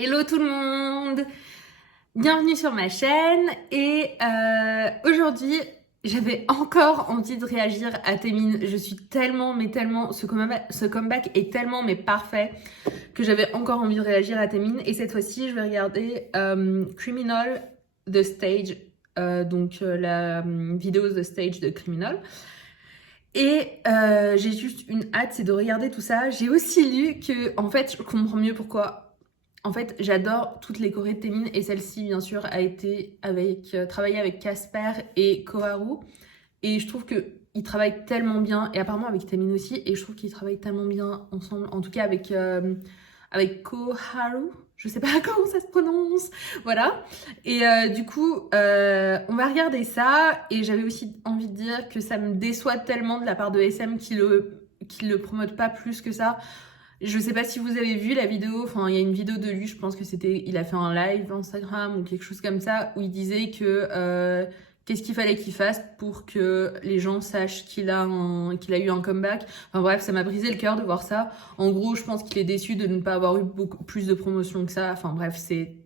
Hello tout le monde, bienvenue sur ma chaîne et aujourd'hui j'avais encore envie de réagir à Taemin. Je suis tellement ce comeback est tellement parfait que j'avais encore envie de réagir à Taemin et cette fois-ci je vais regarder Criminal The Stage, la vidéo The Stage de Criminal. Et j'ai juste une hâte, c'est de regarder tout ça. J'ai aussi lu que, en fait, je comprends mieux pourquoi. En fait, j'adore toutes les chorés de Taemin et celle-ci, bien sûr, a été travaillée avec Casper et Koharu. Et je trouve qu'ils travaillent tellement bien, et apparemment avec Taemin aussi, et je trouve qu'ils travaillent tellement bien ensemble, en tout cas avec Koharu. Je sais pas comment ça se prononce, voilà. Et du coup, on va regarder ça. Et j'avais aussi envie de dire que ça me déçoit tellement de la part de SM qui le promote pas plus que ça. Je sais pas si vous avez vu la vidéo, enfin il y a une vidéo de lui, je pense que il a fait un live Instagram ou quelque chose comme ça, où il disait que qu'est-ce qu'il fallait qu'il fasse pour que les gens sachent qu'il a eu un comeback. Enfin bref, ça m'a brisé le cœur de voir ça. En gros, je pense qu'il est déçu de ne pas avoir eu beaucoup plus de promotion que ça. Enfin bref, c'est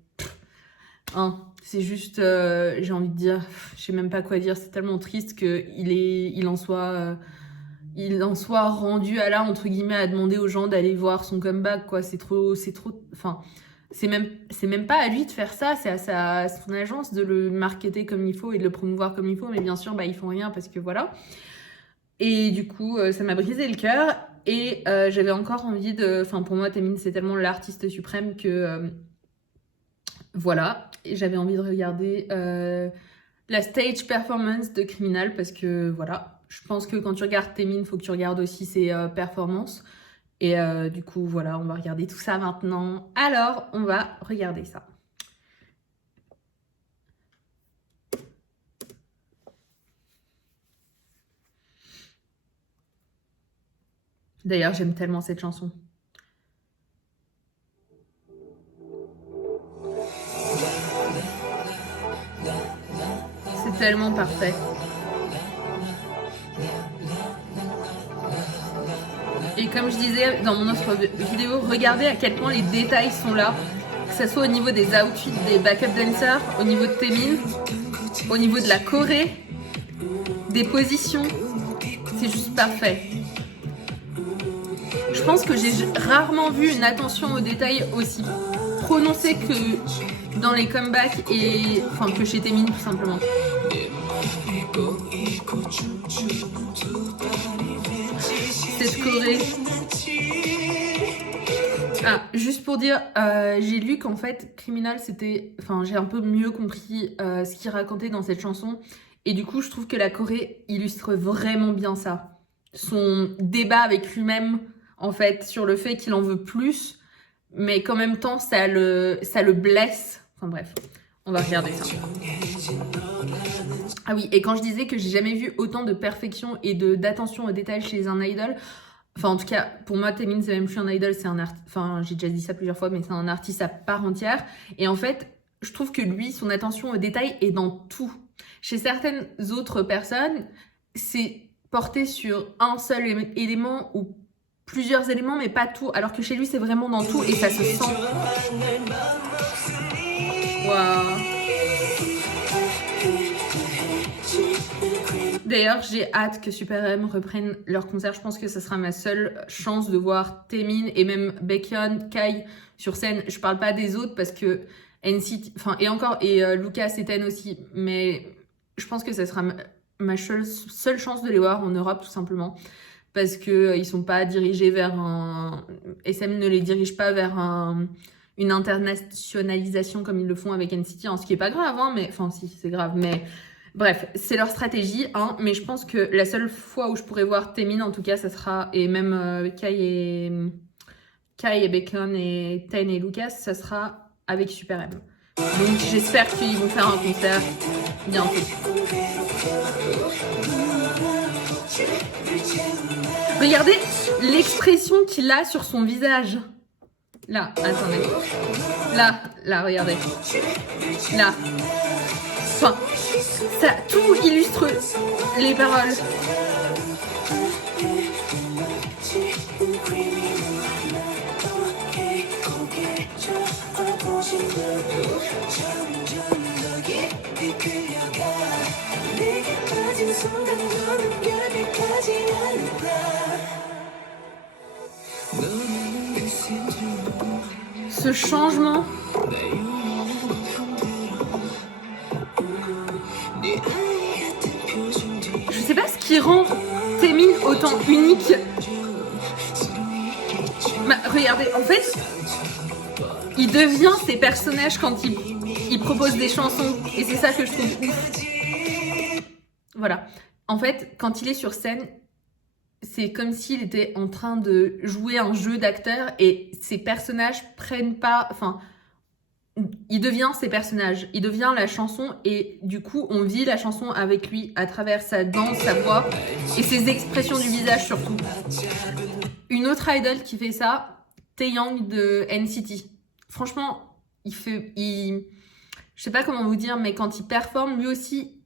juste, j'ai envie de dire, je sais même pas quoi dire, c'est tellement triste qu'il en soit rendu à là, entre guillemets, à demander aux gens d'aller voir son comeback, quoi. C'est trop, enfin, c'est même pas à lui de faire ça, c'est à son agence de le marketer comme il faut et de le promouvoir comme il faut, mais bien sûr, bah, ils font rien parce que voilà. Et du coup, ça m'a brisé le cœur et j'avais encore envie enfin, pour moi, Taemin, c'est tellement l'artiste suprême que, voilà. Et j'avais envie de regarder la stage performance de Criminal parce que, voilà. Je pense que quand tu regardes Taemin, il faut que tu regardes aussi ses performances. Et du coup, voilà, on va regarder tout ça maintenant. Alors, on va regarder ça. D'ailleurs, j'aime tellement cette chanson. C'est tellement parfait. Et comme je disais dans mon autre vidéo, regardez à quel point les détails sont là. Que ce soit au niveau des outfits des backup dancers, au niveau de Taemin, au niveau de la choré, des positions. C'est juste parfait. Je pense que j'ai rarement vu une attention aux détails aussi prononcée que dans les comebacks enfin que chez Taemin tout simplement. Cette choré. Ah, juste pour dire, j'ai lu qu'en fait, Criminal, enfin, j'ai un peu mieux compris ce qu'il racontait dans cette chanson. Et du coup, je trouve que la choré illustre vraiment bien ça. Son débat avec lui-même, en fait, sur le fait qu'il en veut plus, mais qu'en même temps, ça le blesse. Enfin bref, on va regarder ça. Ah oui, et quand je disais que j'ai jamais vu autant de perfection et d'attention aux détails chez un idol, enfin en tout cas pour moi Taemin c'est même plus un idol, c'est un artiste, enfin j'ai déjà dit ça plusieurs fois, mais c'est un artiste à part entière. Et en fait je trouve que lui, son attention aux détails est dans tout. Chez certaines autres personnes, c'est porté sur un seul élément ou plusieurs éléments, mais pas tout, alors que chez lui c'est vraiment dans tout et ça se sent. Waouh. D'ailleurs, j'ai hâte que Super M reprenne leur concert. Je pense que ça sera ma seule chance de voir Taemin et même Baekhyun, Kai sur scène. Je parle pas des autres parce que NCT, enfin et Lucas et Ten aussi, mais je pense que ça sera ma seule chance de les voir en Europe tout simplement parce que ils sont pas dirigés vers SM ne les dirige pas vers une internationalisation comme ils le font avec NCT, ce qui est pas grave, hein, mais enfin si c'est grave, mais bref, c'est leur stratégie, hein, mais je pense que la seule fois où je pourrais voir Taemin, en tout cas, ça sera, et même Kai et Baekhyun et Ten et Lucas, ça sera avec Super M. Donc j'espère qu'ils vont faire un concert bientôt. Regardez l'expression qu'il a sur son visage. Là, attendez. Là, regardez. Là. Enfin, ça tout illustre les paroles. Ce changement, je sais pas ce qui rend Taemin autant unique. Bah, regardez, en fait, il devient ses personnages quand il propose des chansons. Et c'est ça que je trouve ouf. Voilà. En fait, quand il est sur scène, c'est comme s'il était en train de jouer un jeu d'acteur et ses personnages prennent pas... Enfin, il devient ses personnages, il devient la chanson et du coup, on vit la chanson avec lui à travers sa danse, sa voix et ses expressions du visage surtout. Une autre idol qui fait ça, Taeyang de NCT. Franchement, je sais pas comment vous dire, mais quand il performe, lui aussi,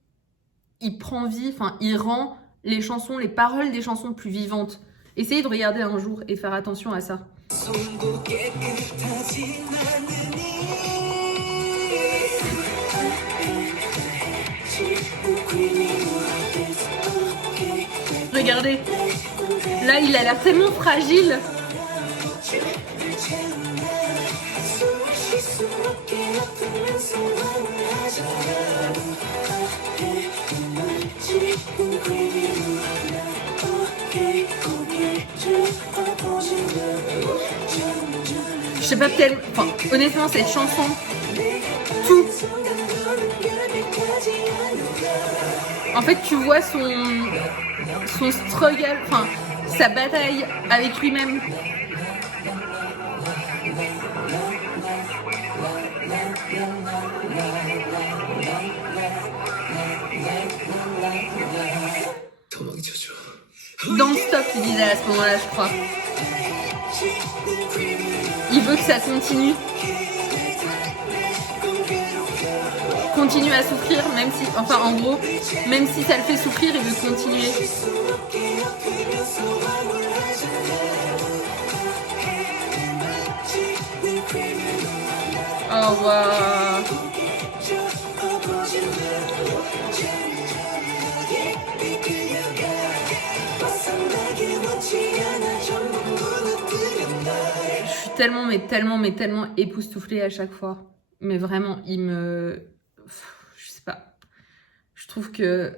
il prend vie, enfin, il rend les chansons, les paroles des chansons plus vivantes. Essayez de regarder un jour et faire attention à ça. Regardez, là il a l'air tellement fragile. Je sais pas, peut-être. Enfin, honnêtement, cette chanson, tout. En fait, tu vois son struggle, enfin, sa bataille avec lui-même. Dans le stop, il disait à ce moment-là, je crois. Il veut que ça continue. Continue à souffrir, même si, enfin en gros, même si ça le fait souffrir, il veut continuer. Oh waouh. Je suis tellement époustouflée à chaque fois. Mais vraiment, je sais pas. Je trouve que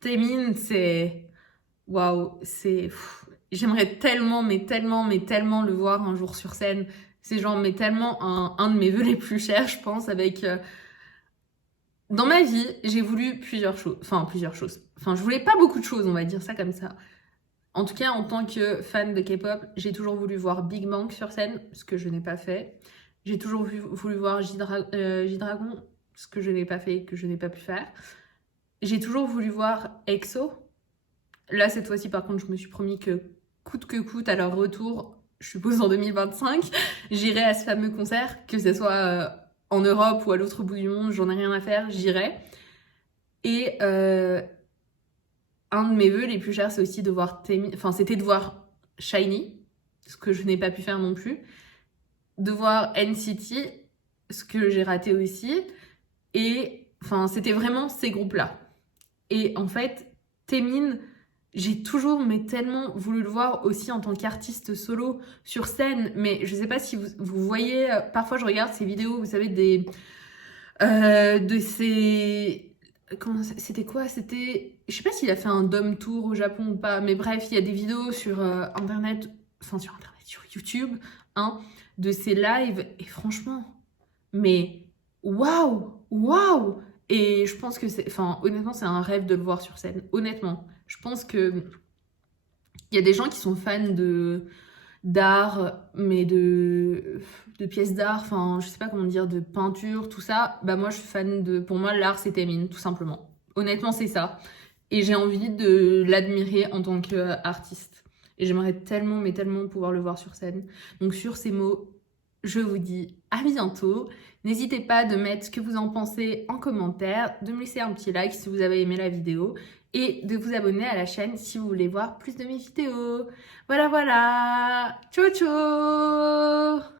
Taemin, c'est... Waouh, c'est... J'aimerais tellement le voir un jour sur scène. C'est genre, mais tellement un de mes vœux les plus chers, je pense, avec... Dans ma vie, j'ai voulu plusieurs choses. Enfin, je voulais pas beaucoup de choses, on va dire ça comme ça. En tout cas, en tant que fan de K-pop, j'ai toujours voulu voir Big Bang sur scène, ce que je n'ai pas fait. J'ai toujours voulu voir J-Dragon, ce que je n'ai pas fait, que je n'ai pas pu faire. J'ai toujours voulu voir EXO. Là, cette fois-ci, par contre, je me suis promis que coûte, à leur retour, je suppose en 2025, j'irai à ce fameux concert, que ce soit en Europe ou à l'autre bout du monde, j'en ai rien à faire, j'irai. Et un de mes vœux les plus chers, c'est aussi de voir c'était de voir SHINee, ce que je n'ai pas pu faire non plus, de voir NCT, ce que j'ai raté aussi, et enfin, c'était vraiment ces groupes-là. Et en fait, Taemin, j'ai toujours tellement voulu le voir aussi en tant qu'artiste solo sur scène, mais je sais pas si vous voyez, parfois je regarde ces vidéos, vous savez, de ces... C'était quoi? C'était... Je sais pas s'il a fait un Dome Tour au Japon ou pas, mais bref, il y a des vidéos sur Internet, sur YouTube, hein, de ses lives, et franchement, mais waouh! Et je pense que honnêtement, c'est un rêve de le voir sur scène, honnêtement. Je pense que il y a des gens qui sont fans d'art, mais de pièces d'art, enfin, je sais pas comment dire, de peinture, tout ça. Bah moi, je suis fan pour moi, l'art, c'est Taemin, tout simplement. Honnêtement, c'est ça. Et j'ai envie de l'admirer en tant qu'artiste. Et j'aimerais tellement pouvoir le voir sur scène. Donc sur ces mots, je vous dis à bientôt. N'hésitez pas de mettre ce que vous en pensez en commentaire, de me laisser un petit like si vous avez aimé la vidéo et de vous abonner à la chaîne si vous voulez voir plus de mes vidéos. Voilà, ciao ciao.